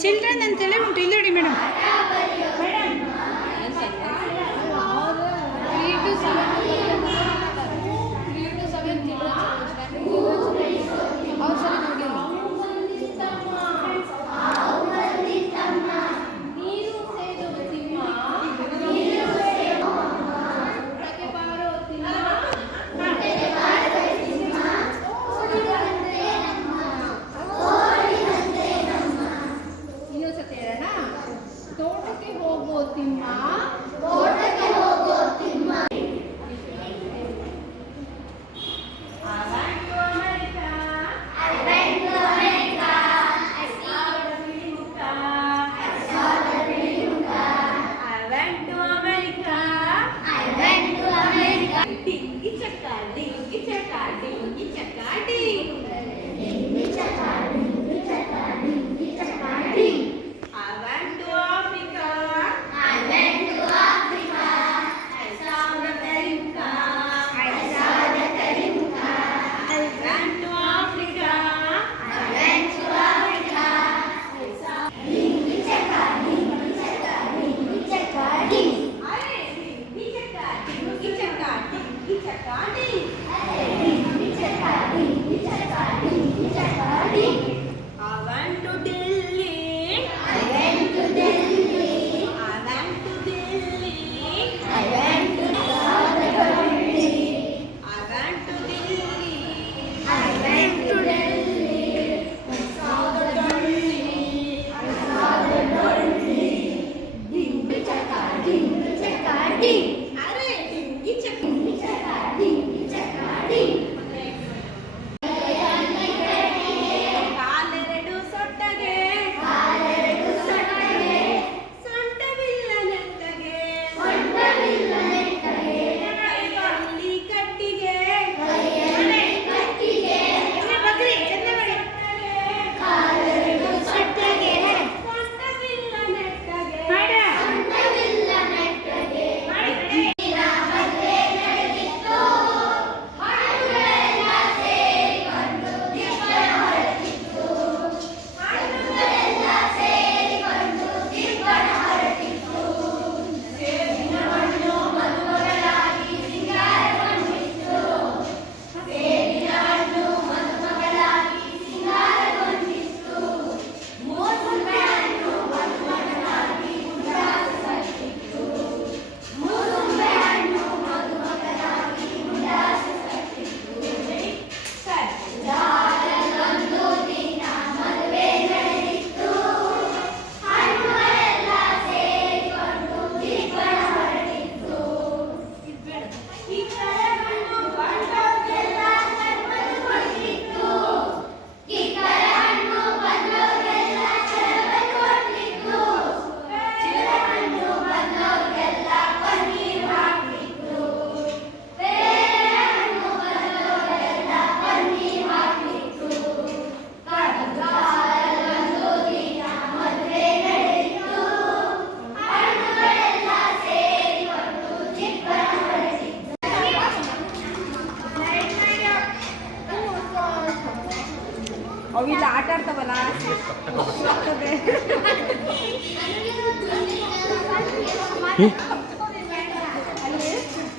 Children ಅಂತೇಳಿ ಉಂಟು ಇಲ್ಲಿ ನೋಡಿ ಮೇಡಮ್. ತೋಟಕ್ಕೆ ಹೋಗೋ ತಿಮ್ಮ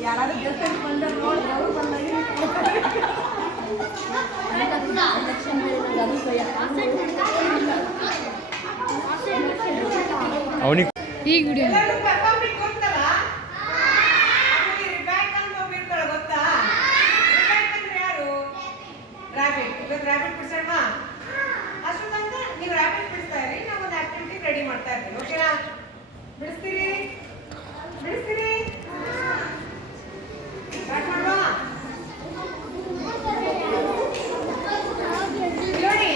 ಯಾರಾದ್ರೂ ಗೆಸ್ಟ್ ಬಂದಾಗ ನೋಡಿ ಅವ್ರು ಬಂದಾಗ ಅವನಿಗೆ ಈಗ ವಿಡಿಯೋ ರ್ಯಾಬಿಟ್ ಬಿಡಿಸೋಣ ಅಷ್ಟು ತನಕ ನೀವು ರ್ಯಾಬಿಟ್ ಬಿಡಿಸ್ತಾ ಇರಿ, ನಾವು ಒಂದು ಆಕ್ಟಿವಿಟಿ ರೆಡಿ ಮಾಡ್ತಾ ಇರ್ತೀವಿ. ಓಕೆನಾ? ಬಿಡಿಸ್ತೀರಿ ಬಿಡಿಸ್ತೀರಿ ಸ್ಟಾರ್ಟ್ ಮಾಡುವ. ನೋಡಿ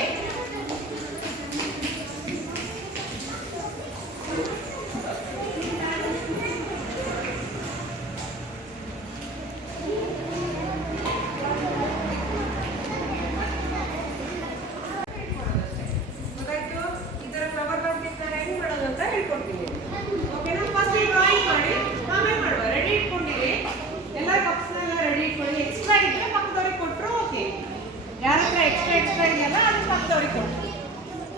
ಹೇಳ್ಕೊಡ್ತೀನಿ. ಓಕೆನಾ? ಫಸ್ಟ್ ಡ್ರಾಯಿಂಗ್ ಮಾಡಿ ಆಮೇಲೆ ಮಾಡುವ. ರೆಡಿ ಇಟ್ಕೊಂಡಿರಿ, ಎಲ್ಲ ಕಪ್ಸ್ನೆಲ್ಲ ರೆಡಿ ಇಟ್ಕೊಳ್ಳಿ. ಎಕ್ಸ್ಟ್ರಾ ಇದ್ರೆ ಪಕ್ಕದವ್ರಿಗೆ ಕೊಟ್ಟರು ಓಕೆ. ಯಾರ ಹತ್ರ ಎಕ್ಸ್ಟ್ರಾ ಇದೆಯಲ್ಲ ಅದು ಪಕ್ಕದವ್ರಿಗೆ ಕೊಟ್ಟರು.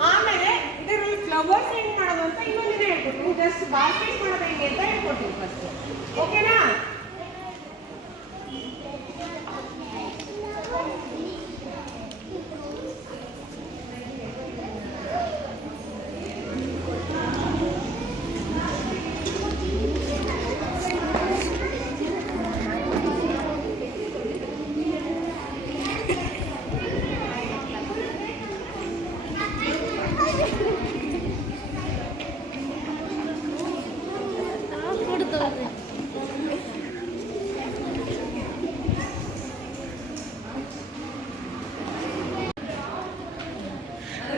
ಆಮೇಲೆ ಇದರಲ್ಲಿ ಫ್ಲವರ್ಸ್ ಹೆಂಗೆ ಮಾಡೋದು ಅಂತ ಇನ್ನೊಂದಿನ ಹೇಳ್ಕೊಡ್ತೀನಿ. ಜಸ್ಟ್ ಬಾಸ್ಕೆಟ್ ಮಾಡೋದು ಹೆಂಗೆ ಅಂತ ಹೇಳ್ಕೊಡ್ತೀನಿ ಫಸ್ಟ್. ಓಕೆನಾ?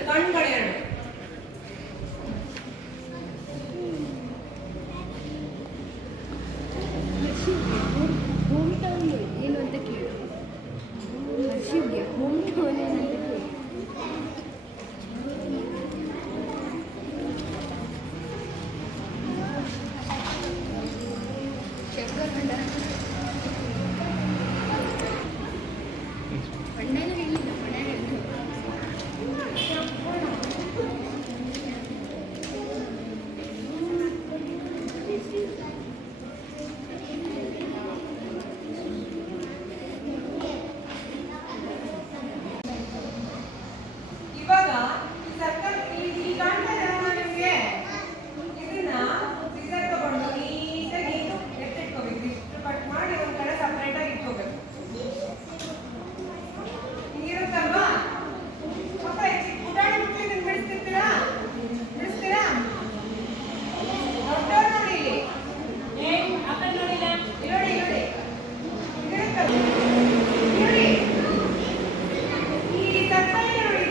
ಕಣ್ಗಳೆರಡು ಹೋಮ್ ಟೌನ್ ಏನು ಅಂತ ಕೇಳು. ಹರ್ಷಿವ್ಗೆ ಹೋಮ್ ಟೌನ್ ಏನಂತ ಕೇಳು. ಶಂಕರ್ ಗಂಡ ಅಣ್ಣನ ಹೇಳಿಲ್ಲ, ಅಣ್ಣ ಹೇಳಿದ್ರು. ಇವಾಗ ಸರ್ಕಲ್ ಈ ಕಾಣ್ತಾ ಇದೆಯಲ್ಲ ನಿಮಗೆ, ಇದನ್ನ ಸಿಸರ್ ತಗೊಂಡು ನೀಟಾಗಿ ಎತ್ತಿಟ್ಕೋಬೇಕು. ಇಷ್ಟು ಕಟ್ ಮಾಡಿ ಒಂದ್ ಕಡೆ ಸಪ್ರೇಟ್ ಆಗಿ ಇಟ್ಕೋಬೇಕು. ಹಿಂಗಿರುತ್ತಲ್ವಾ? ಸ್ವಲ್ಪ ಪುಟಾಣಿ ಮಕ್ಕಳು ಇದನ್ನ ಬಿಡಿಸ್ತಿರ್ತೀರಾ? ಬಿಡಿಸ್ತೀರಾ? ದೊಡ್ಡವ್ರು ನೋಡಿ ಇಲ್ಲಿ. ನೋಡಿ ನೋಡಿ ಇದಿರುತ್ತಲ್ಲ, ನೋಡಿ ಈ ಸರ್ಕಲ್ ನೋಡಿ,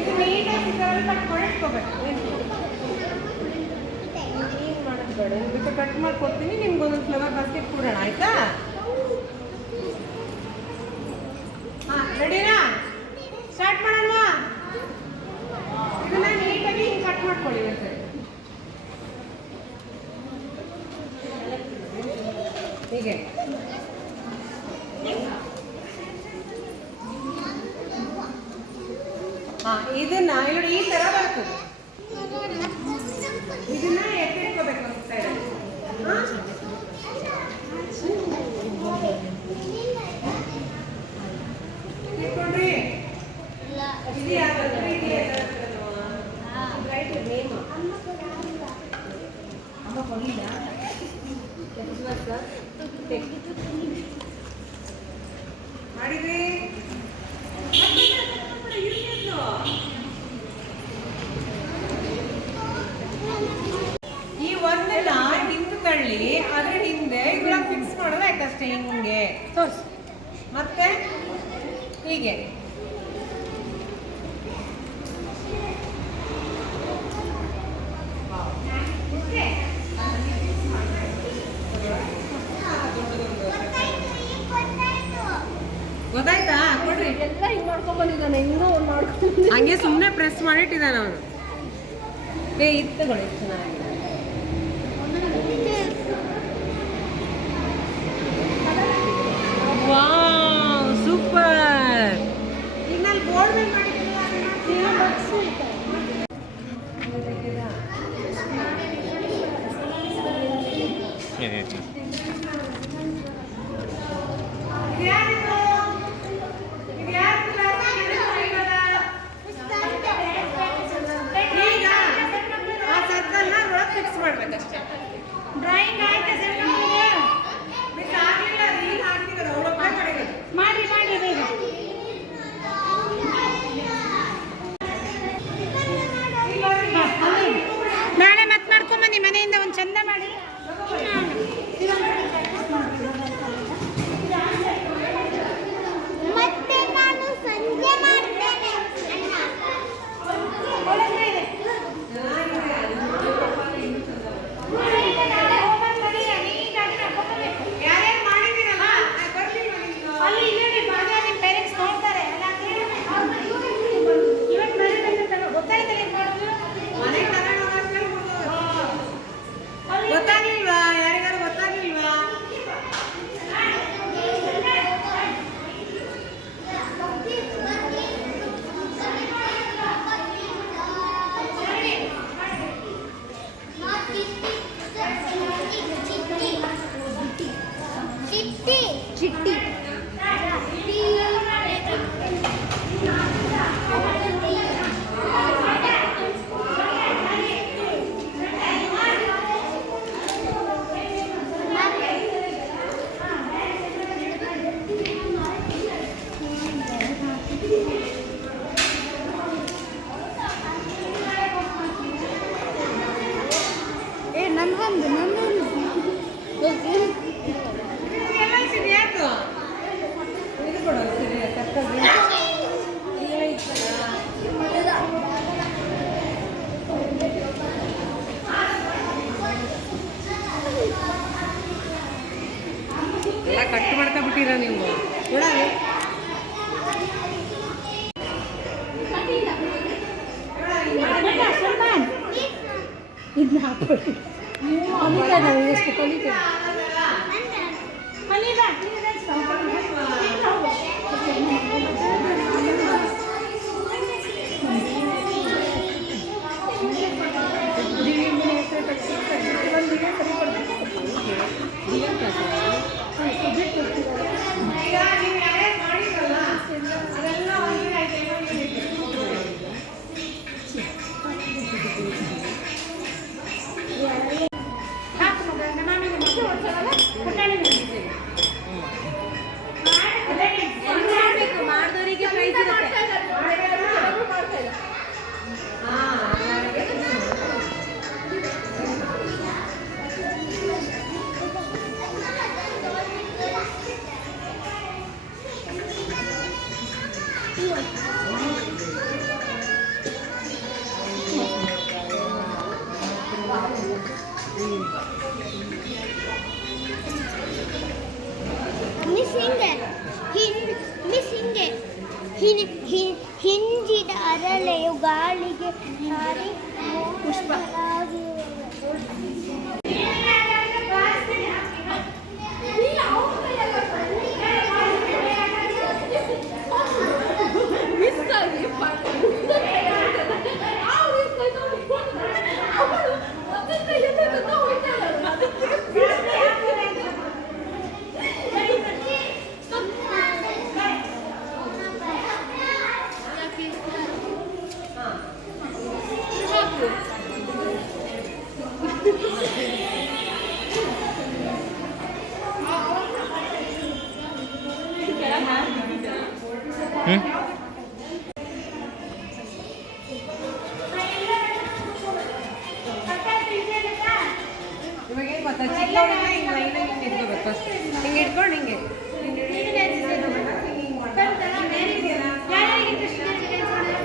ಇದು ನೀಟಾಗಿ ಸಿಸರಲ್ಲಿ ಕಟ್ ಮಾಡಿ ಇಟ್ಕೋಬೇಕು. ಏನು ಮಾಡೋದು ಬೇಡ, ಇದಕ್ಕೆ ಕಟ್ ಮಾಡ್ಕೊಡ್ತೀನಿ. ನಿಮ್ಗೆ ಒಂದೊಂದು ಫ್ಲವರ್ ಬಾಸ್ಕೆಟ್ ಕೊಡೋಣ, ಆಯ್ತಾ? ಹಾಂ, ರೆಡಿನಾ? ಸ್ಟಾರ್ಟ್ ಮಾಡೋಣ. ಇದನ್ನ ನೀಟಾಗಿ ಹಿಂಗೆ ಕಟ್ ಮಾಡ್ಕೊಳ್ಳಿ. ಮತ್ತೆ ಹೀಗೆ ಇದನ್ನ ನೋಡಿ ಈ ತರ ಬರ್ತದೆ. ಇದನ್ನ ಎತ್ತಿಟ್ಕೋಬೇಕು ಒಂದು ಸೈಡ್. ಇಟ್ಕೊಂಡ್ರಿ ಇದು ಯಾವ್ದಾದ್ರು ಇದೆಯಾ? ರೈಟ್ ನೇಮ್ ಅಮ್ಮ ಕೊಡಲಿಲ್ಲ. ಮಾಡಿದ್ರಿ ಈ ಒಂದನ್ನ ಹಿಂದೆ ತಳ್ಳಿ ಅದ್ರ ಹಿಂದೆ ಇದನ್ನ ಫಿಕ್ಸ್ ಮಾಡೋದು ಆಯ್ತಷ್ಟೇ. ಹಿಂಗೆ ತೋರ್ಸಿ, ಮತ್ತೆ ಹೀಗೆ ಗೊತ್ತಾಯ್ತಾ? ಕೊಡ್ರಿ. ಎಲ್ಲ ಹಿಂಗೆ ಮಾಡ್ಕೊಂಡ್ ಬಂದಿದ್ದಾನೆ, ಹಿಂಗೂ ಮಾಡ್ಕೊಂಡು ಹಂಗೆ ಸುಮ್ಮನೆ ಪ್ರೆಸ್ ಮಾಡಿಟ್ಟಿದ್ದಾನ ಅವನು. ಇತ್ತುಗಳು ಎಷ್ಟು ಚೆನ್ನಾಗಿದೆ. Wow, super. ಈಗ ನಾನು ಬೋರ್ಡ್ ಮೇಲೆ ಮಾಡಿದ್ದೀನಿ. ನಂದು ಎಲ್ಲ ಇಟ್ಟಿದೆ ಯಾಕು ಇದು ಕೊಡು ಸರಿ ತಕ್ಕದ್ದು ಎಲ್ಲ ಇತ್ತಲ್ಲ ಎಲ್ಲ ಕಟ್ ಮಾಡ್ತಾ ಬಿಟ್ಟಿರ ನೀವು ನೋಡೋದು ಇದನ್ನ ಹಾಕ್ಬಿಡಿ ಕಲಿತಾ ನಾವು ಎಷ್ಟು ಕಲಿತೇವೆ ಈಗ ನೀವು ಯಾರ್ಯಾರು ಮಾಡಿದ್ರಲ್ಲ ಅದೆಲ್ಲ ಒಂದು ಮಾಡಿದವರಿಗೆ ಪ್ರೈಸ್ ಇರುತ್ತೆ. ಹಿಂಜಿದ ಅರಳೆಯು ಗಾಳಿಗೆ ಹಾರಿ ಪುಷ್ಪ ಇವಾಗ ಏನು ಗೊತ್ತಾ ಚಿಕ್ಕವರೆಲ್ಲ ಹಿಂಗೆ ಲೈನಾಗಿ ನಿಂತ್ಕೋಬೇಕು ಫಸ್ಟ್ ಹಿಂಗೆ ಇಟ್ಕೊಂಡು ಹಿಂಗೆ very good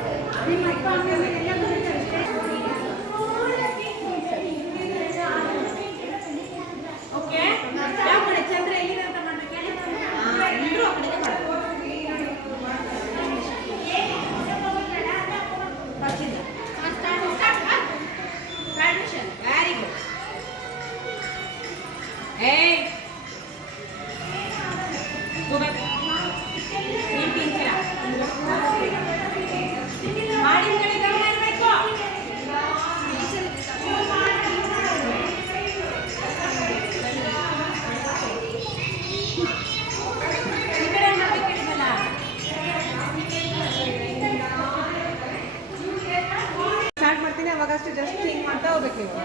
Hey! Go back. ನೀನು ತಿಂತೀರ ಮಾಡಿದ ಕಡೆ ಗಮನ ಇರಬೇಕು ಈ ಕಡೆ ಮಾಡಬೇಕಿಲ್ಲ ಸ್ಟಾರ್ಟ್ ಮಾಡ್ತೀನಿ ಅವಾಗಷ್ಟು ಜಸ್ಟ್ ಹಿಂಗೆ ಮಾಡ್ತಾ ಹೋಗ್ಬೇಕು ನೀವು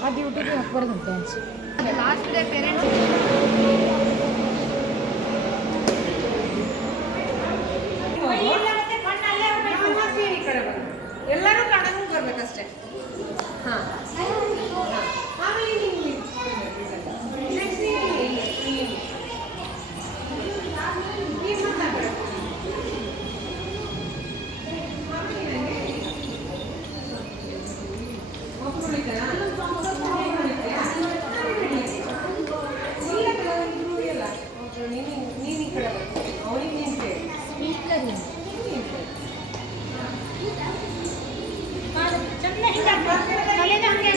ಆ ಡ್ಯೂಟಿಗೆ ಹಾಕ್ಬಾರ್ದಂತೆ ಅನ್ಸುತ್ತೆ ಲಾಸ್ಟ್ ಡೇ ಪೇರೆಂಟ್ಸ್ ಈ ಕಡೆ ಬನ್ನಿ ಎಲ್ಲರೂ ಕಣಗೂ ಬರ್ಬೇಕಷ್ಟೇ ಹಾಂ ಆಮೇಲೆ ನೀನು ಈ ಕಡೆ ಅವನಿಗೆ ನಿಂತೆ ತಲೆನ ಹಂಗೆ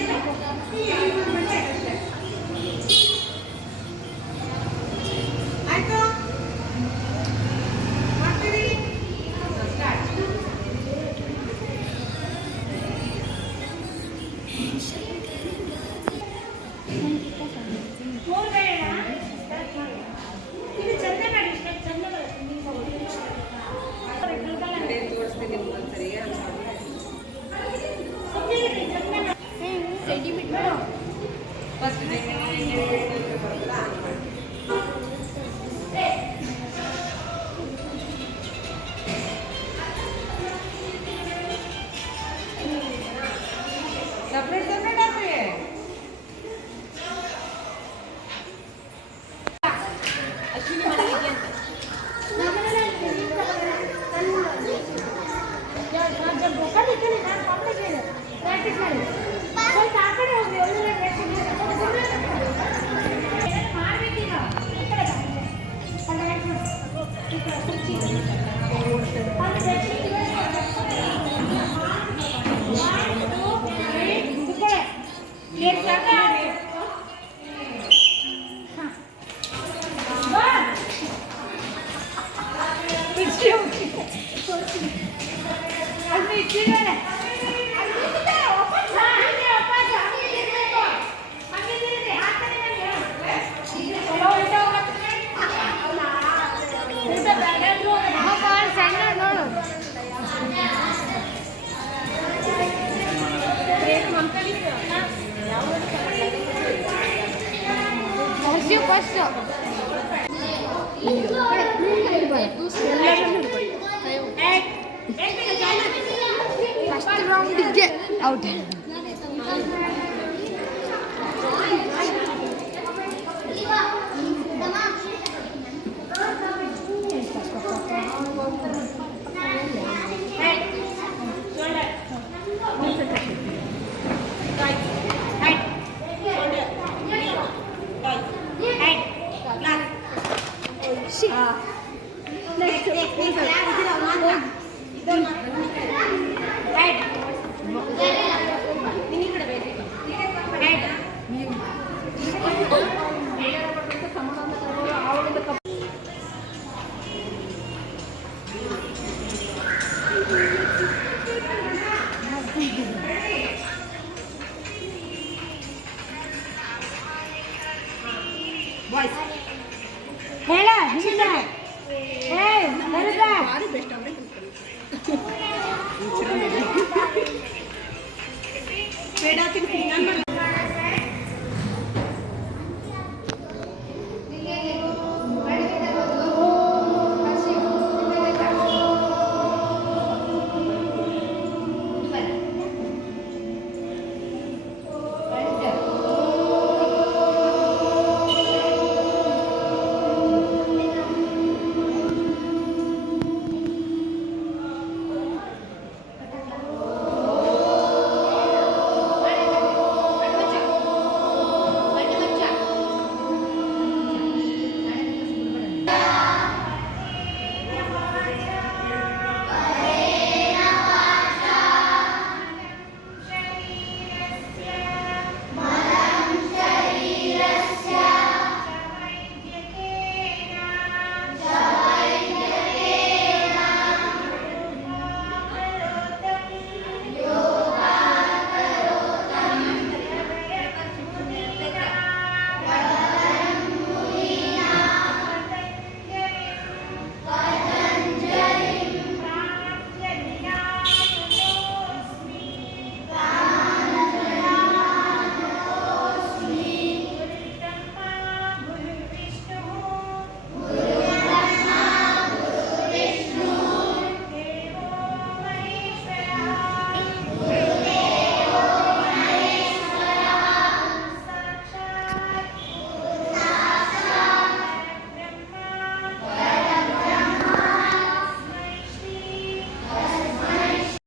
ಅಲ್ಲಿ ಇಟ್ಟಿದ್ದಾರೆ. ಸಣ್ಣ ನೋಡು ಫಸ್ಟ್ ಫಸ್ಟ್ ರೌಂಡಿಗೆ ಔಟ್. ಹೇಳ ಹಿಂದ ಬೇಡ ತಿನ್ನಿ